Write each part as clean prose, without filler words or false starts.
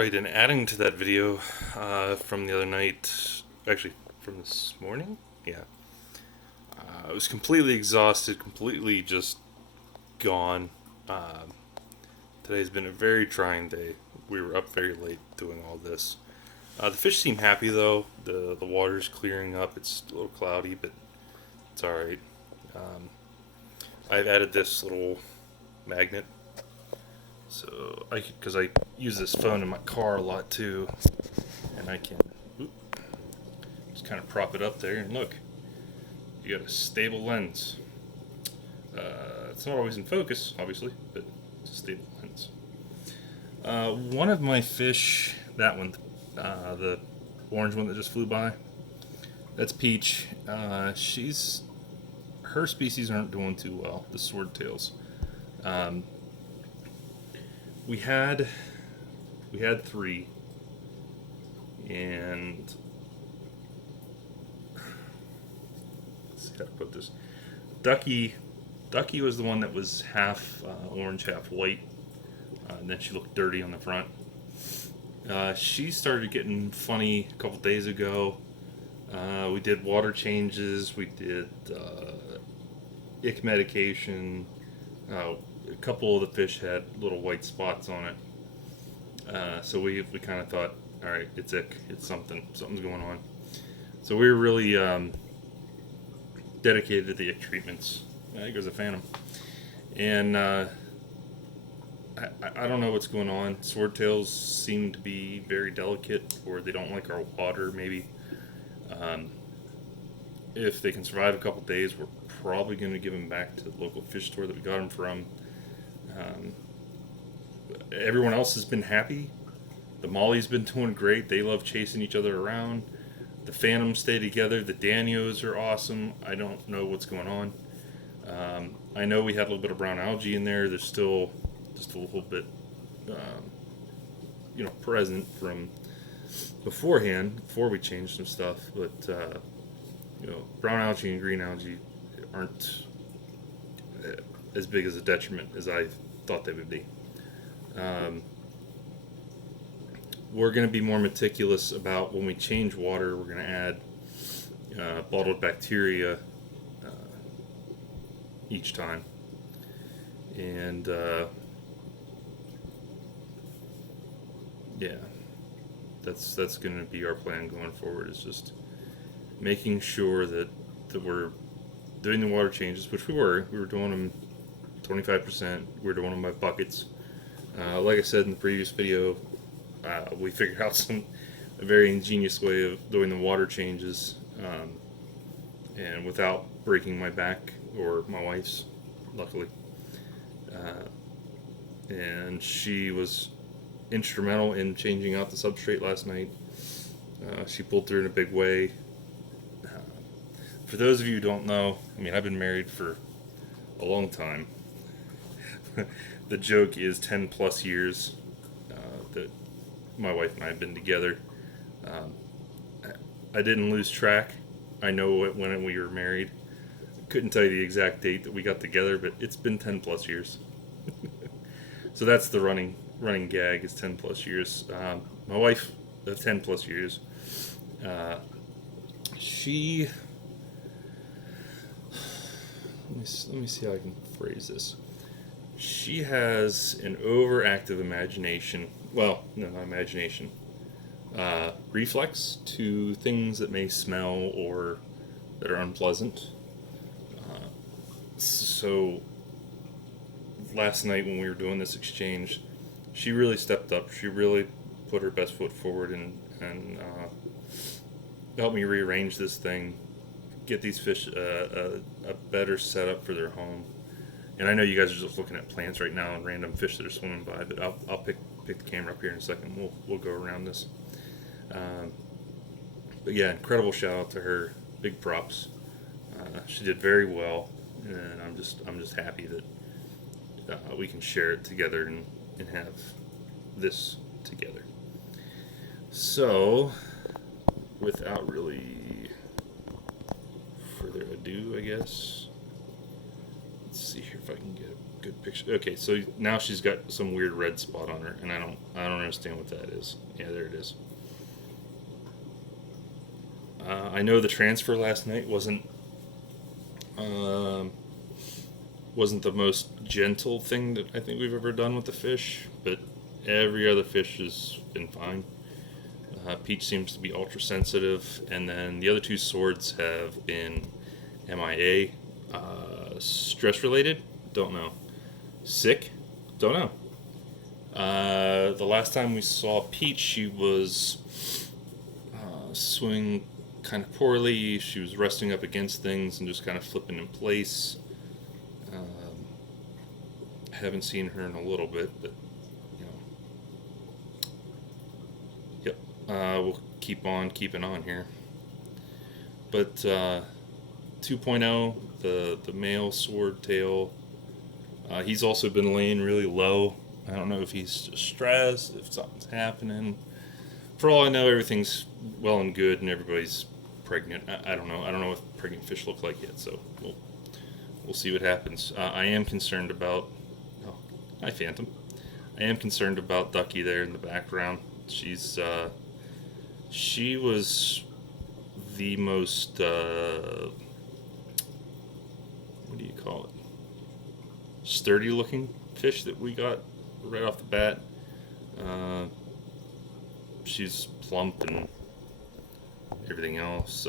Alright, and adding to that video from the other night, actually from this morning? Yeah. I was completely exhausted, completely just gone. Today's been a very trying day. We were up very late doing all this. The fish seem happy though. The water's clearing up. It's a little cloudy, but it's alright. Um, I've added this little magnet. So, because I use this phone in my car a lot too, and I can just kind of prop it up there, and look, you got a stable lens. It's not always in focus, obviously, but it's a stable lens. One of my fish, that one, the orange one that just flew by, that's Peach. Her species aren't doing too well, the Swordtails. Um, we had three, and let's see how to put this. Ducky was the one that was half orange, half white, and then she looked dirty on the front. She started getting funny a couple days ago. We did water changes. We did ick medication. A couple of the fish had little white spots on it. So we kind of thought, all right, it's ick. It's something's going on. So we were really dedicated to the ick treatments. I think it was a phantom, and I don't know what's going on. Swordtails seem to be very delicate, or they don't like our water. Maybe if they can survive a couple days, we're probably going to give them back to the local fish store that we got them from. Everyone else has been happy. The Molly's been doing great. They love chasing each other around. The Phantoms stay together. The Danios are awesome. I don't know what's going on. I know we had a little bit of brown algae in there. There's still just a little bit, present from beforehand, before we changed some stuff. But, brown algae and green algae aren't as big as a detriment as I thought they would be. We're going to be more meticulous about when we change water. We're going to add bottled bacteria each time, and yeah, that's going to be our plan going forward. Is just making sure that we're doing the water changes, which we were doing them 25%. We were doing them by buckets. Like I said in the previous video, we figured out a very ingenious way of doing the water changes, and without breaking my back or my wife's, luckily. And she was instrumental in changing out the substrate last night. She pulled through in a big way. For those of you who don't know, I've been married for a long time. The joke is 10 plus years that my wife and I have been together. I didn't lose track. I know it when we were married. Couldn't tell you the exact date that we got together, but it's been 10 plus years. So that's the running gag, is 10 plus years. My wife, 10 plus years. She... Let me see how I can phrase this. She has an overactive imagination. Well, no, not imagination. Reflex to things that may smell or that are unpleasant. So last night when we were doing this exchange, she really stepped up. She really put her best foot forward and helped me rearrange this thing, get these fish a better setup for their home. And I know you guys are just looking at plants right now and random fish that are swimming by, but I'll pick the camera up here in a second. We'll go around this. But yeah, incredible shout out to her. Big props. She did very well, and I'm just happy that we can share it together and have this together. So, without really further ado, I guess. Let's see here if I can get Good picture. Okay, so now she's got some weird red spot on her, and I don't understand what that is. Yeah, there it is. I know the transfer last night um, wasn't the most gentle thing that I think we've ever done with the fish, but every other fish has been fine. Peach seems to be ultra sensitive, and then the other two swords have been MIA. Stress related? Don't know. Sick? Don't know. The last time we saw Peach, she was swimming kind of poorly. She was resting up against things and just kind of flipping in place. Haven't seen her in a little bit, but you know, yep. We'll keep on keeping on here. But 2.0, the male swordtail, he's also been laying really low. I don't know if he's just stressed, if something's happening. For all I know, everything's well and good, and everybody's pregnant. I don't know. I don't know what pregnant fish look like yet, so we'll see what happens. I am concerned about. Oh, hi, Phantom. I am concerned about Ducky there in the background. She was the most what do you call it? Sturdy looking fish that we got right off the bat. She's plump and everything else.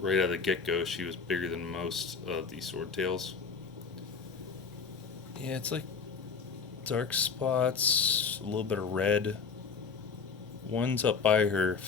Right out of the get-go, she was bigger than most of the swordtails. Yeah, it's like dark spots, a little bit of red. One's up by the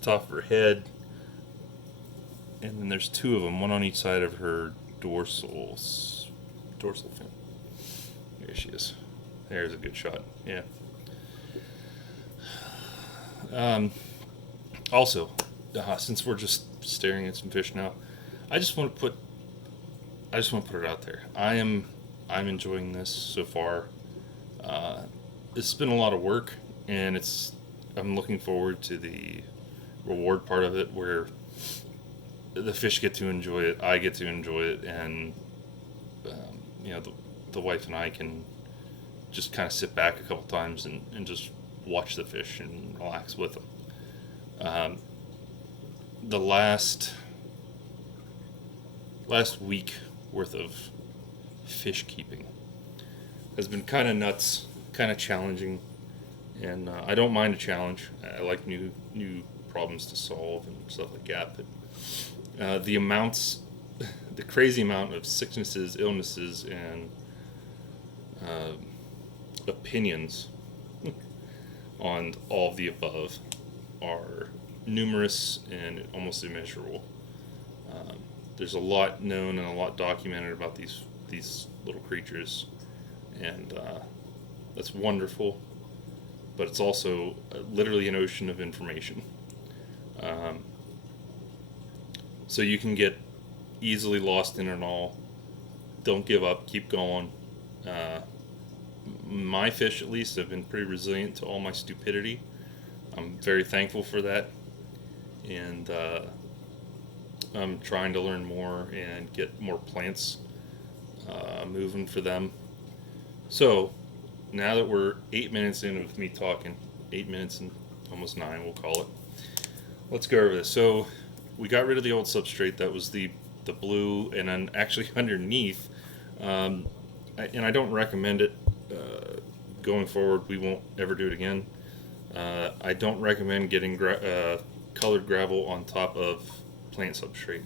top of her head, and then there's two of them, one on each side of her dorsal fin. There she is. There's a good shot. Yeah. Also, since we're just staring at some fish now, I just want to put it out there. I'm enjoying this so far. It's been a lot of work, and I'm looking forward to the reward part of it, where the fish get to enjoy it, I get to enjoy it, and the wife and I can just kind of sit back a couple times and just watch the fish and relax with them. The last week worth of fish keeping has been kind of nuts, kind of challenging, and I don't mind a challenge. I like new problems to solve and stuff like that. But the crazy amount of sicknesses, illnesses, and opinions on all of the above are numerous and almost immeasurable. There's a lot known and a lot documented about these little creatures, and that's wonderful. But it's also literally an ocean of information. So you can get easily lost in it all. Don't give up. Keep going. My fish, at least, have been pretty resilient to all my stupidity. I'm very thankful for that, and I'm trying to learn more and get more plants moving for them. So now that we're 8 minutes in with me talking, 8 minutes and almost 9, we'll call it. Let's go over this. So we got rid of the old substrate that was the blue, and then actually underneath, and I don't recommend it going forward. We won't ever do it again. I don't recommend getting colored gravel on top of plant substrate.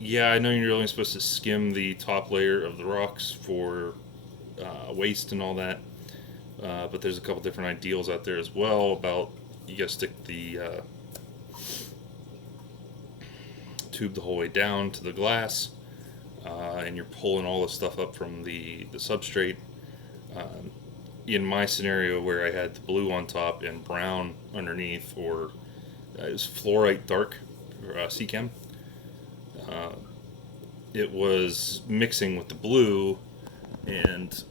Yeah, I know you're only supposed to skim the top layer of the rocks for waste and all that, but there's a couple different ideals out there as well about you gotta stick the tube the whole way down to the glass, and you're pulling all the stuff up from the substrate. In my scenario where I had the blue on top and brown underneath, or it was fluorite dark, or Seachem, it was mixing with the blue, and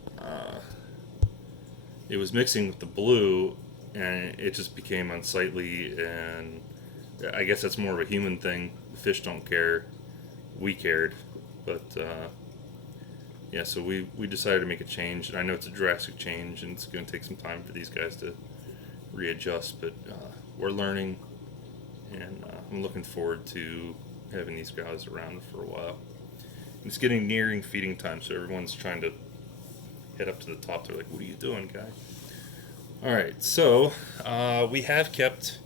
it just became unsightly, and I guess that's more of a human thing. The fish don't care. we cared. But yeah, so we decided to make a change, and I know it's a drastic change, and it's going to take some time for these guys to readjust. But we're learning, and I'm looking forward to having these guys around for a while. And it's getting nearing feeding time, so everyone's trying to head up to the top. They're like, "What are you doing, guy?" All right, so we have kept.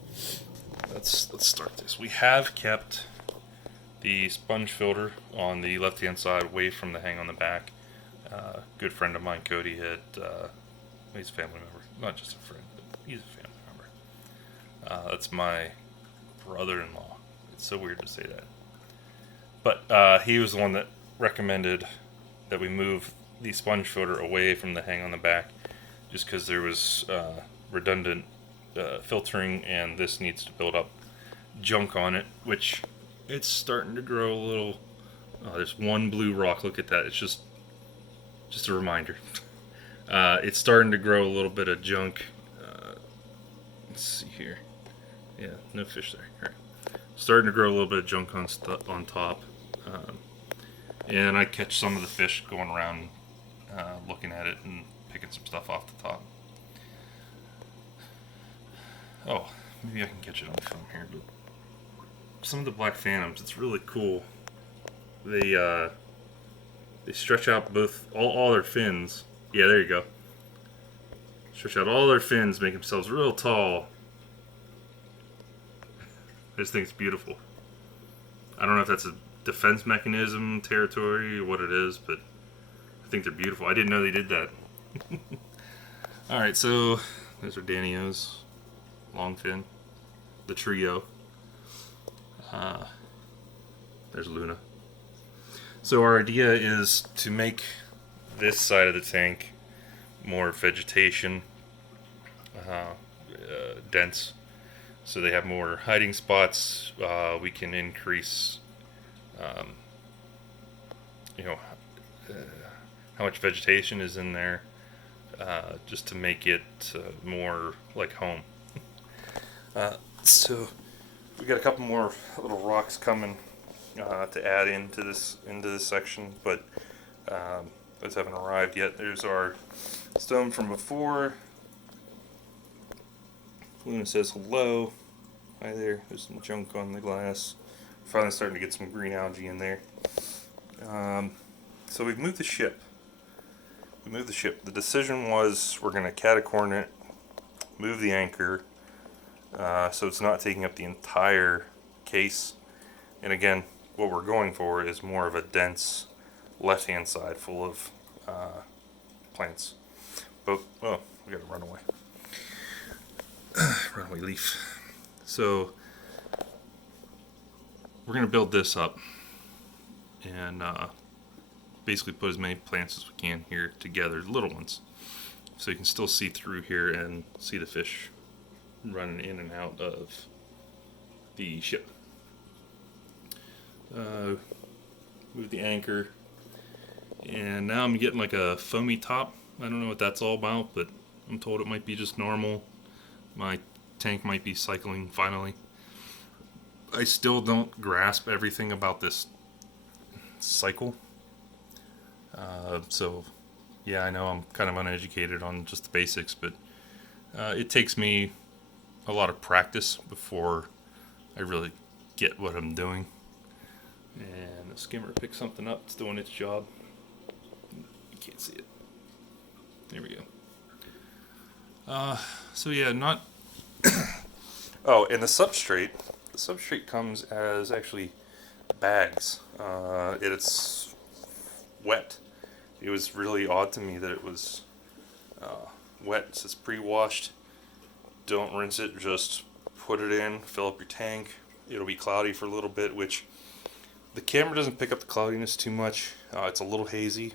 Let's start this. We have kept the sponge filter on the left-hand side away from the hang on the back. Good friend of mine, Cody, had he's a family member, not just a friend, but he's a family member. That's my brother-in-law. It's so weird to say that, but he was the one that recommended that we move the sponge filter away from the hang on the back, just because there was redundant filtering, and this needs to build up junk on it, which it's starting to grow a little. There's one blue rock. Look at that. It's just a reminder. It's starting to grow a little bit of junk. Let's see here. Yeah, no fish there. All right. Starting to grow a little bit of junk on top. And I catch some of the fish going around looking at it and picking some stuff off the top. Oh, maybe I can catch it on film here, but some of the black phantoms, it's really cool. They stretch out all their fins. Yeah, there you go. Stretch out all their fins, make themselves real tall. I just think it's beautiful. I don't know if that's a defense mechanism territory or what it is, but I think they're beautiful. I didn't know they did that. Alright, so those are Danios, longfin, the trio. There's Luna. So our idea is to make this side of the tank more vegetation, dense, so they have more hiding spots. We can increase, how much vegetation is in there, just to make it more like home. So we got a couple more little rocks coming to add into this section, but those haven't arrived yet. There's our stone from before. Luna says hello. Hi there. There's some junk on the glass. Finally starting to get some green algae in there. So we've moved the ship. The decision was we're going to catacorn it, move the anchor, so it's not taking up the entire case. And again, what we're going for is more of a dense left-hand side full of plants. But, oh, we got a runaway. Runaway leaf. So, we're going to build this up and basically put as many plants as we can here together, little ones, so you can still see through here and see the fish running in and out of the ship. Move the anchor, and now I'm getting like a foamy top. I don't know what that's all about, but I'm told it might be just normal. My tank might be cycling finally. I still don't grasp everything about this cycle. So yeah, I know I'm kind of uneducated on just the basics, but it takes me a lot of practice before I really get what I'm doing. And the skimmer picked something up. It's doing its job. You can't see it. There we go. So yeah, not... Oh, and the substrate. The substrate comes as actually bags. It's wet. It was really odd to me that it was wet. It says pre-washed. Don't rinse it. Just put it in. Fill up your tank. It'll be cloudy for a little bit, which... The camera doesn't pick up the cloudiness too much. It's a little hazy,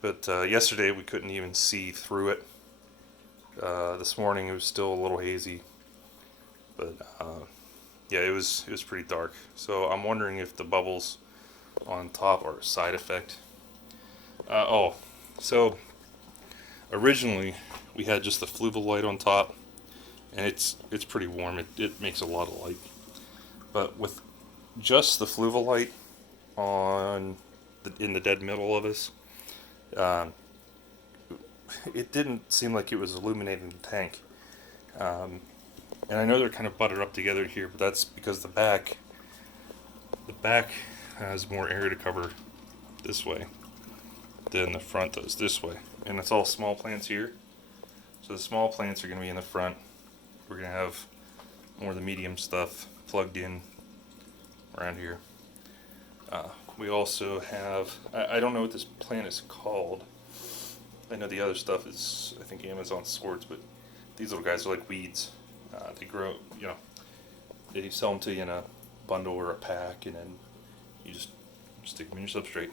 but yesterday we couldn't even see through it. This morning it was still a little hazy, but yeah, it was pretty dark. So I'm wondering if the bubbles on top are a side effect. So originally we had just the fluval light on top, and it's pretty warm. It makes a lot of light, but with just the fluval light, in the dead middle of us. Um, it didn't seem like it was illuminating the tank. Um, and I know they're kind of buttered up together here, but that's because the back has more area to cover this way than the front does this way. And it's all small plants here. So the small plants are going to be in the front. We're going to have more of the medium stuff plugged in around here. We also have, I don't know what this plant is called. I know the other stuff is, I think, Amazon swords, but these little guys are like weeds. They grow, they sell them to you in a bundle or a pack, and then you just stick them in your substrate.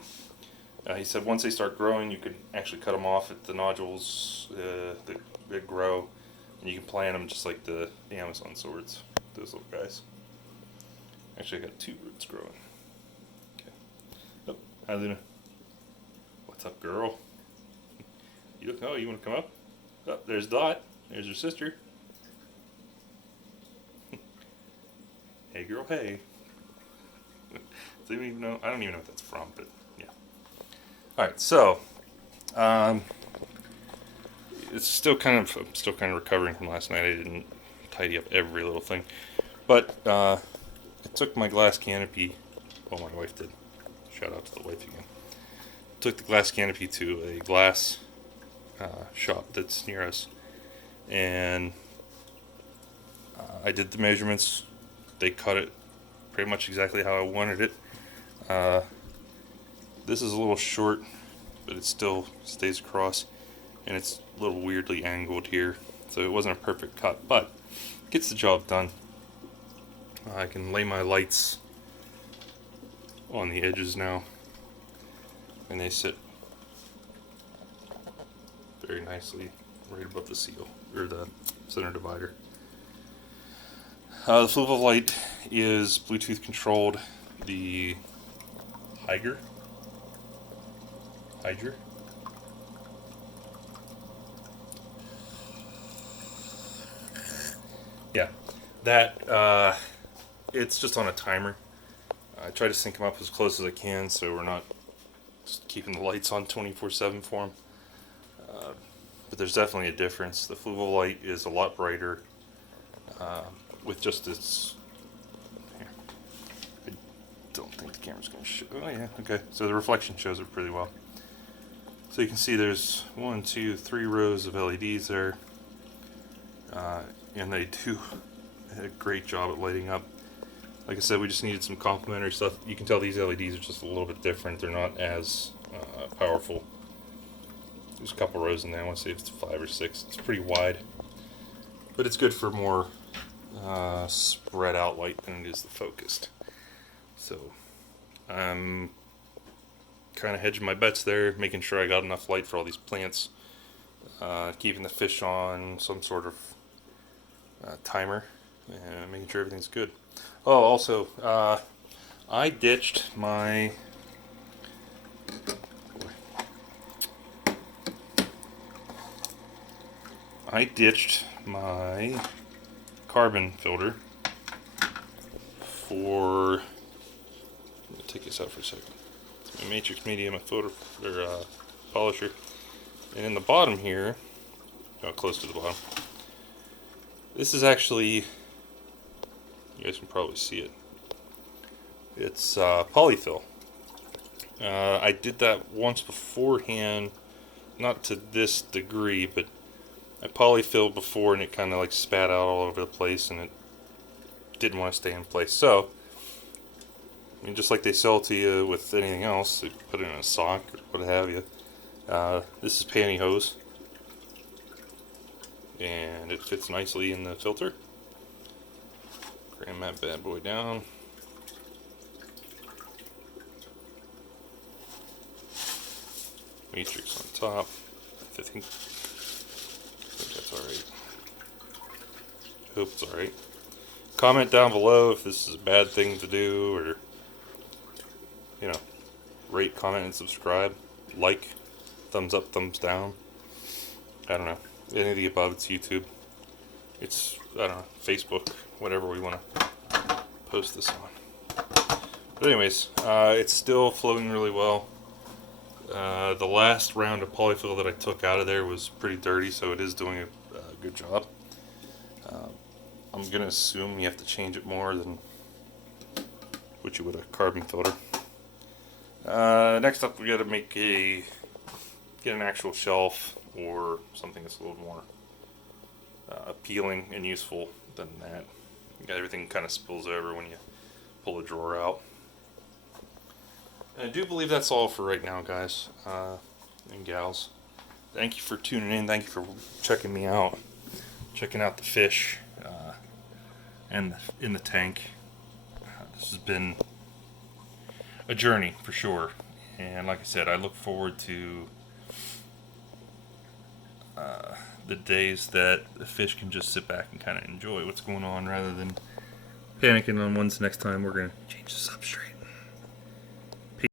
He said once they start growing, you can actually cut them off at the nodules that grow, and you can plant them just like the Amazon swords, those little guys. Actually, I got 2 roots growing. Okay. Oh, hi Luna. What's up, girl? You want to come up? Oh, there's Dot. There's her sister. Hey, girl. Hey. I don't even know what that's from, but yeah. All right, so I'm still kind of recovering from last night. I didn't tidy up every little thing, but I took my glass canopy. Well, my wife did. Shout out to the wife again. Took the glass canopy to a glass shop that's near us, and I did the measurements. They cut it pretty much exactly how I wanted it. This is a little short, but it still stays across, and it's a little weirdly angled here, so it wasn't a perfect cut, but it gets the job done. I can lay my lights on the edges now, and they sit very nicely right above the seal, or the center divider. The flow of light is Bluetooth controlled. The Hydra. Yeah, that it's just on a timer. I try to sync them up as close as I can, so we're not just keeping the lights on 24/7 for them. But there's definitely a difference. The Fluval light is a lot brighter with just its. Here. I don't think the camera's going to show. Oh yeah, okay. So the reflection shows it pretty well. So you can see there's 1, 2, 3 rows of LEDs there, and they do a great job at lighting up. Like I said, we just needed some complementary stuff. You can tell these LEDs are just a little bit different. They're not as powerful. There's a couple rows in there. I want to say it's 5 or 6. It's pretty wide, but it's good for more spread out light than it is the focused. So I'm kind of hedging my bets there, making sure I got enough light for all these plants, keeping the fish on some sort of timer, and making sure everything's good. Oh, also, I ditched my carbon filter for. Let me take this out for a second. It's my matrix medium, a filter or polisher, and in the bottom here, close to the bottom. This is actually, you guys can probably see it. It's polyfill. I did that once beforehand, not to this degree, but I polyfilled before and it kind of like spat out all over the place and it didn't want to stay in place. So, I mean, just like they sell to you with anything else, they put it in a sock or what have you. This is pantyhose, and it fits nicely in the filter. Cram that bad boy down. Matrix on top. I think that's alright. Hope it's alright. Comment down below if this is a bad thing to do, or rate, comment, and subscribe. Like, thumbs up, thumbs down. I don't know. Any of the above. It's YouTube. It's, I don't know, Facebook, whatever we want to post this on. But anyways, it's still flowing really well. The last round of polyfill that I took out of there was pretty dirty, so it is doing a good job. I'm going to assume you have to change it more than what you would a carbon filter. Next up, we got to get an actual shelf or something that's a little more appealing and useful than that. Everything kind of spills over when you pull the drawer out. And I do believe that's all for right now, guys and gals. Thank you for tuning in. Thank you for checking me out, checking out the fish and in the tank. This has been a journey for sure, and like I said, I look forward to the days that the fish can just sit back and kind of enjoy what's going on rather than panicking on when's the next time we're going to change the substrate.